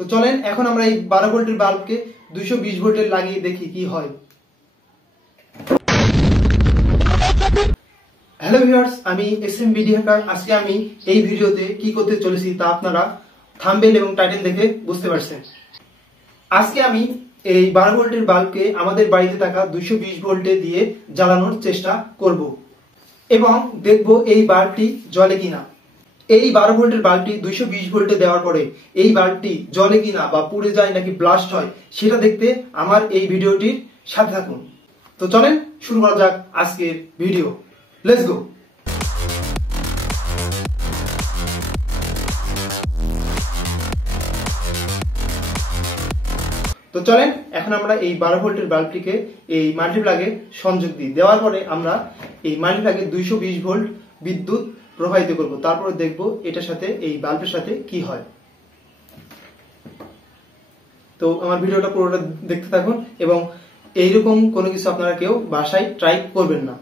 তো চলেন এখন আমরা এই 12 ভোল্টের বাল্বকে 220 ভোল্টের লাগিয়ে দেখি কি হয়। হ্যালো ভিউয়ার্স, আমি এসএম ভিডিও হ্যাকার। আজকে আমি এই ভিডিওতে কি করতে চলেছি তা আপনারা থাম্বনেল এবং টাইটেল দেখে বুঝতে পারছেন। আজকে আমি এই 12 ভোল্টের বাল্বকে আমাদের বাড়িতে থাকা 220 ভোল্টে দিয়ে জ্বালানোর চেষ্টা করব এবং দেখব এই বাল্বটি জ্বলে কিনা। এই 12 ভোল্টের বাল্বটি 220 ভোল্টে দেওয়ার পরে এই বাল্বটি জ্বলে কিনা বা পুড়ে যায় নাকি ব্লাস্ট হয় সেটা দেখতে আমার এই ভিডিওটির সাথে থাকুন। তো চলেন শুরু করা যাক আজকের ভিডিও। Let's go. তো চলেন এখন আমরা এই 12 ভোল্টের বাল্বটিকে এই মাল্টিপ্লাগে সংযোগ দিই। দেওয়ার পরে আমরা এই মাল্টিপ্লাগে 220 ভোল্ট বিদ্যুৎ প্রবাহিত করব। তারপরে দেখব এটার সাথে এই বাল্বের সাথে কি হয়। তো আমার ভিডিওটা পুরোটা দেখতে থাকুন এবং এইরকম কোনো কিছু আপনারা কেউ বাসায় ট্রাই করবেন না।